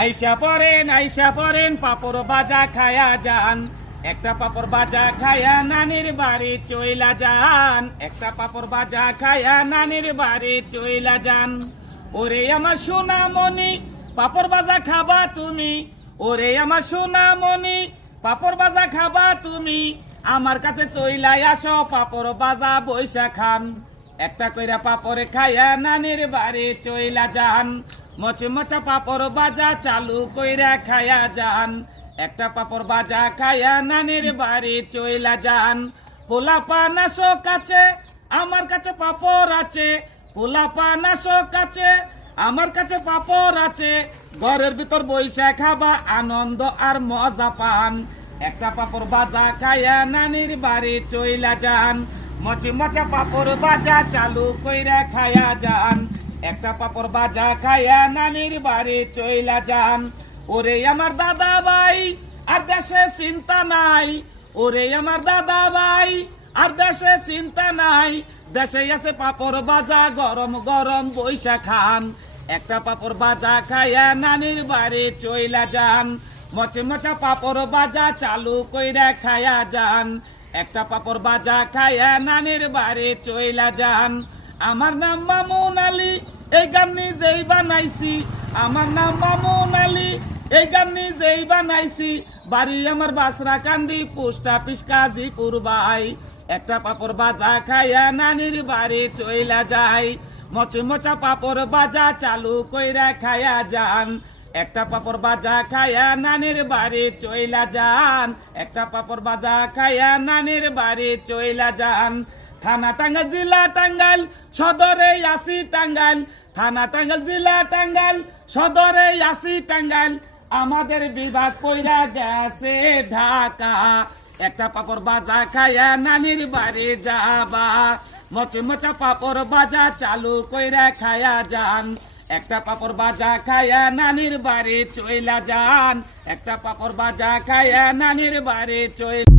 আইসা পরেন পাপড় বাজা খায়া যান। একটা পাপড় বাজা খায়া নানির বাড়ি চইলা যান। একটা পাপড় বাজা খায়া নানির বাড়ি চইলা যান। ওরে আমার সোনামণি পাপড় বাজা খাবা তুমি। ওরে আমার সোনামণি পাপড় বাজা খাবা তুমি। আমার কাছে চইলাই আসো পাপড় বাজা বইসা খান। একটা কইরা পাপড় খায়া নানির বাড়ি চইলা যান। মচমচা পাপড় বাজা চালু কইরা খায়া যান। একটা পাপড় বাজা খায়া নানির বাড়ি চইলা যান। পোলাপা নাশো কাছে আমার কাছে পাপড় আছে। পোলাপা নাশো কাছে আমার কাছে পাপড় আছে। ঘরের ভিতর বইসা খাবা আনন্দ আর মজা পান। একটা পাপড় বাজা খায়া নানির বাড়ি চইলা যান। মচমচা পাপড় বাজা চালু কইরা খায়া যান। একটা পাপড় বাজা খায়া নানির বাড়ি চইলা যান। ওরে আমার দাদা ভাই আর দেশে চিন্তা নাই। ওরে আমার দাদা ভাই আর দেশে চিন্তা নাই। দেশে আছে পাপড় বাজা গরম গরম বইসা খান। একটা পাপড় বাজা খায়া নানির বাড়ি চইলা যান। মচমচা পাপড় বাজা চালু কইরা খায়া যান। একটা পাপড় বাজা খায়া নানির বাড়ি চইলা যান। আমার নাম মামুন আলী এই গান নিজেই বানাইছি। আমার নাম মামুন আলী এই গান নিজেই বানাইছি। বাড়ি আমার বাসরা কান্দি পোস্ট অফিস কাজীপুর ভাই। একটা পাপড় বাজা খায়া নানির বাড়ি চইলা যায়। মচমচা পাপড় বাজা চালু কইরা খায়া যান। একটা পাপড় বাজা খায়া নানির বাড়ি চইলা যান। একটা পাপড় বাজা খায়া নানির বাড়ি চইলা যান। থানা টাঙ্গাইল জেলা টাঙ্গাইল সদরে আসি টাঙ্গাইল। থানা টাঙ্গাইল জেলা টাঙ্গাইল সদরে আসি টাঙ্গাইল। আমাদের বিভাগ পইরা গেছে ঢাকা। একটা পাপড় বাজা খায়া নানির বাড়ি যাবা। মচমচা পাপড় বাজা চালু কইরা খায়া যান। একটা পাপড় বাজা খায়া নানির বাড়ি চইলা যান। একটা পাপড় বাজা খায়া নানির বাড়ি চইলা